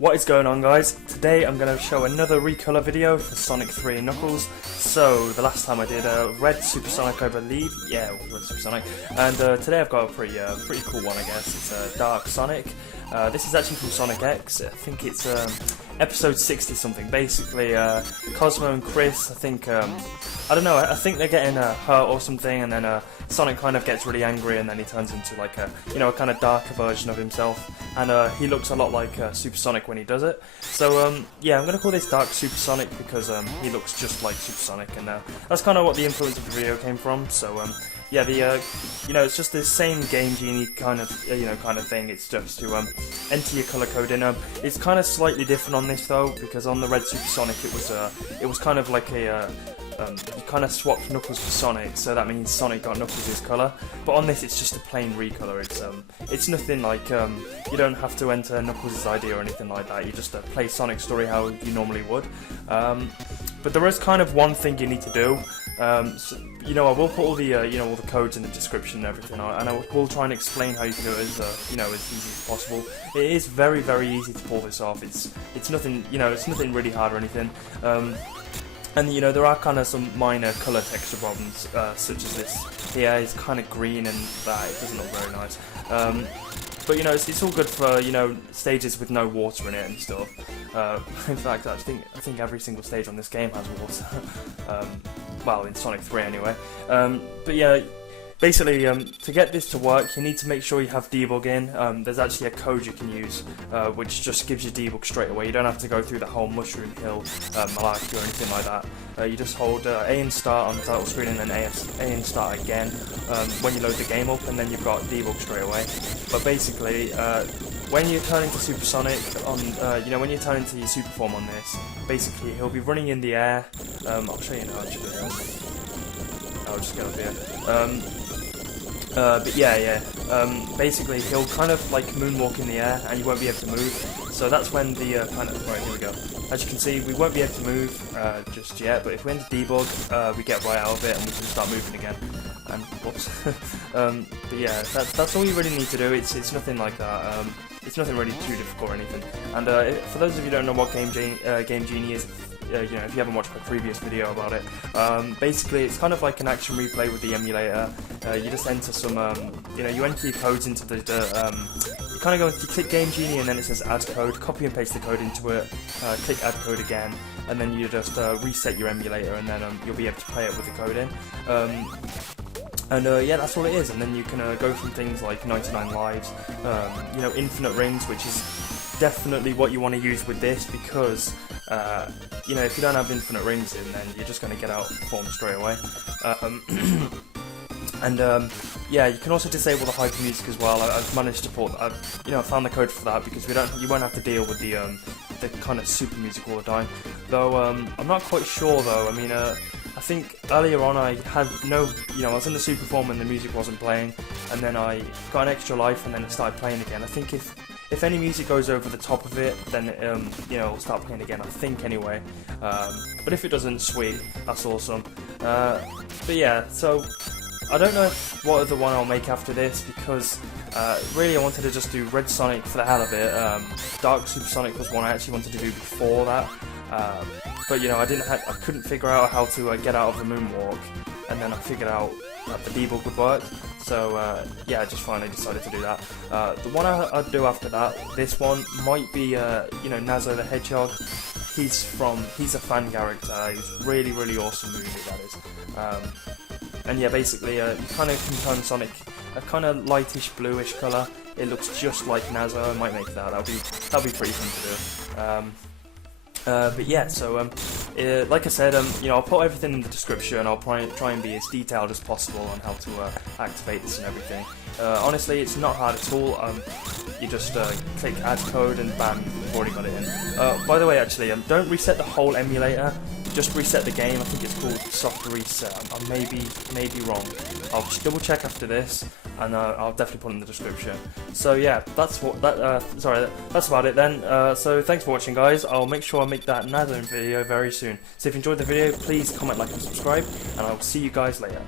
What is going on, guys? Today I'm going to show another recolor video for Sonic 3 and Knuckles. So the last time I did a red Supersonic, I believe. Yeah, red Supersonic. And today I've got a pretty cool one, I guess. It's a dark Sonic. This is actually from Sonic X. I think it's episode 60 something. Basically, Cosmo and Chris, I think, I don't know, I think they're getting hurt or something, and then Sonic kind of gets really angry, and then he turns into like a, a kind of darker version of himself, and he looks a lot like Supersonic when he does it. So yeah, I'm gonna call this Dark Supersonic because he looks just like Supersonic, and that's kind of what the influence of the video came from. So yeah, it's just this same Game Genie kind of thing. It's just to enter your color code in. It's kind of slightly different on this though, because on the red Supersonic it was kind of like a you kind of swapped Knuckles for Sonic, so that means Sonic got Knuckles' colour. But on this, it's just a plain recolor. It's nothing like you don't have to enter Knuckles' ID or anything like that. You just play Sonic's story how you normally would. But there is kind of one thing you need to do. So, I will put all the all the codes in the description and everything, and I will try and explain how you can do it as as easy as possible. It is very, very easy to pull this off. It's nothing it's nothing really hard or anything. And there are kind of some minor colour texture problems, such as this here is kind of green and that it doesn't look very nice. But it's all good for stages with no water in it and stuff. In fact, I think every single stage on this game has water. Well, in Sonic 3 anyway. But yeah. Basically, to get this to work, you need to make sure you have debug in. There's actually a code you can use, which just gives you debug straight away. You don't have to go through the whole mushroom hill malarkey or anything like that. You just hold A and start on the title screen, and then A and start again when you load the game up, and then you've got debug straight away. But basically, when you turn into Supersonic on, when you turn into your super form on this, basically he'll be running in the air. I'll show you now actually. I'll just get up here. But yeah, basically he'll kind of like moonwalk in the air and you won't be able to move. So that's when the right, here we go. As you can see, we won't be able to move just yet, but if we enter debug, we get right out of it and we can start moving again. And whoops. But yeah, that's all you really need to do. It's nothing like that. It's nothing really too difficult or anything. And for those of you who don't know what Game Genie is, if you haven't watched my previous video about it, basically it's kind of like an action replay with the emulator. You just enter some, you enter your codes into the, you kind of you click Game Genie and then it says add code, copy and paste the code into it, click add code again, and then you just reset your emulator, and then you'll be able to play it with the code in. And yeah, that's all it is, and then you can go from things like 99 lives, infinite rings, which is definitely what you want to use with this, because if you don't have infinite rings in, then you're just going to get out of form straight away. Yeah, you can also disable the hyper music as well. I've managed to put, I found the code for that, because you won't have to deal with the kind of super music all the time. Though I'm not quite sure though. I mean, I think earlier on I had I was in the super form and the music wasn't playing, and then I got an extra life and then it started playing again. I think if any music goes over the top of it, then it'll start playing again, I think anyway. But if it doesn't, sweet, that's awesome. But yeah, so I don't know what other one I'll make after this, because really I wanted to just do Red Sonic for the hell of it. Dark Supersonic was one I actually wanted to do before that. But I couldn't figure out how to get out of the moonwalk, and then I figured out that the debug would work. So yeah, I just finally decided to do that. The one I'd do after that, this one might be Nazo the Hedgehog. He's a fan character. He's really, really awesome movie, that is. And yeah, basically you kind of can turn Sonic a kind of lightish bluish colour. It looks just like Nazo. I might make that. That'll be pretty fun to do. But yeah, so like I said, I'll put everything in the description. I'll try and be as detailed as possible on how to activate this and everything. Honestly, it's not hard at all. You just click add code and bam, you've already got it in. By the way, actually, don't reset the whole emulator. Just reset the game. I think it's called soft reset. I may be wrong. I'll just double check after this, and I'll definitely put it in the description. So yeah, that's about it then. So thanks for watching, guys. I'll make sure I make that another video very soon. So if you enjoyed the video, please comment, like, and subscribe, and I'll see you guys later.